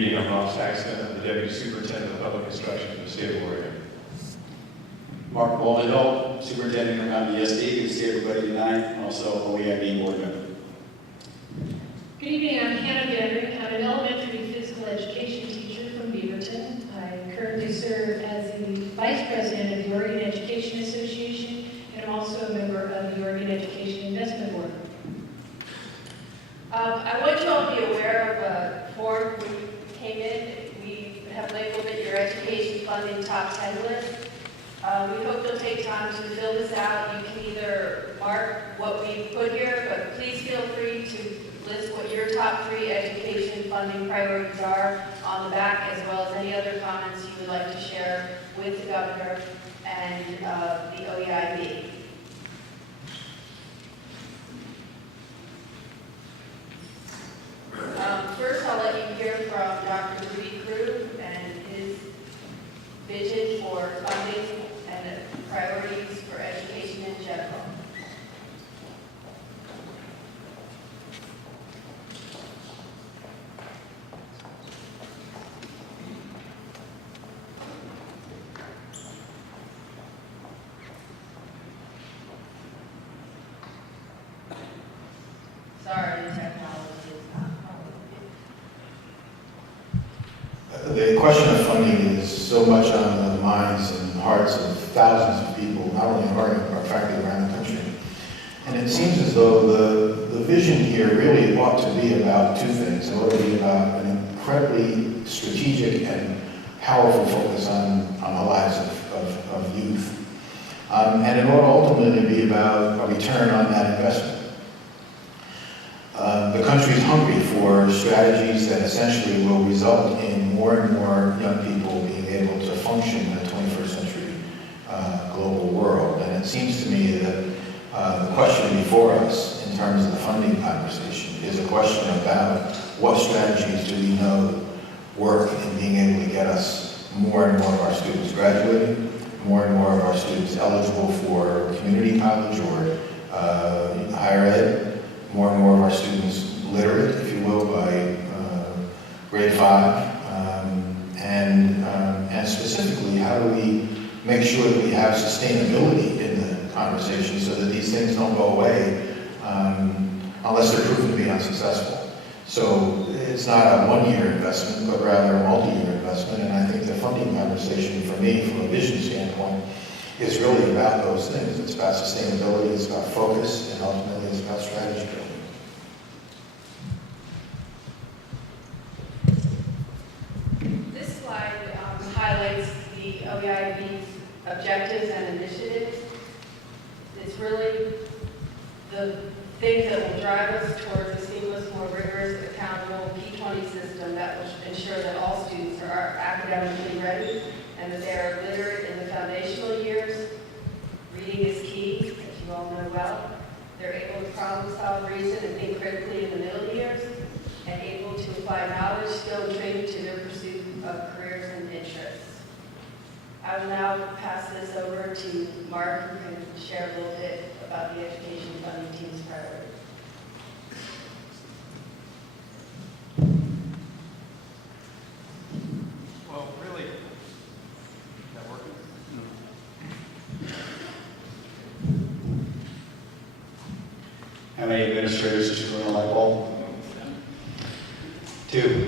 I'm Ross Saxton. I'm the Deputy Superintendent of Public Instruction for the State of Oregon. Mark Baldenhill, Superintendent around the ESD. Good to see everybody tonight, and also OEIB board member. Good evening, I'm Hannah Gendry. I'm an elementary physical education teacher from Beaverton. I currently serve as the Vice President of the Oregon Education Association, and I'm also a member of the Oregon Education Investment Board. I want you all to be aware of a form we came in. We have labeled it your education funding top 10 list. We hope you'll take time to fill this out. You can either mark what we put here, but please feel free to list what your top 3 education funding priorities are on the back, as well as any other comments you would like to share with the governor and the OEIB. First, I'll let you hear from Dr. Rudy Crew and his vision for funding and priorities for education in general. Sorry, the technology is not The question of funding is so much on the minds and hearts of thousands of people, not only in Oregon, but frankly around the country. And it seems as though the vision here really ought to be about 2 things. It ought to be about an incredibly strategic and powerful focus on the lives of youth. And it ought ultimately be about a return on that investment. The country is hungry for strategies that essentially will result in more and more young people being able to function in a 21st century global world. And it seems to me that the question before us in terms of the funding conversation is a question about what strategies do we know work in being able to get us more and more of our students graduating, more and more of our students eligible for community college or higher ed, more and more of our students literate, if you will, by grade 5, and specifically, how do we make sure that we have sustainability in the conversation so that these things don't go away unless they're proven to be unsuccessful. So it's not a 1-year investment, but rather a multi-year investment, and I think the funding conversation for me, from a vision standpoint, is really about those things. It's about sustainability, it's about focus, and ultimately it's about strategy building. This slide highlights the OEIB's objectives and initiatives. It's really the things that will drive us towards a seamless, more rigorous, accountable P20 system that will ensure that all students are academically ready and that they are literate in the foundational years. Reading is key, as you all know well. They're able to problem solve, reason, and think critically in the middle years, and able to apply knowledge, skill, and training to their pursuit of careers and interests. I will now pass this over to Mark, who can share a little bit about the education funding team's priorities. Well, really, is that working? How many administrators just ruin a light bulb? 2.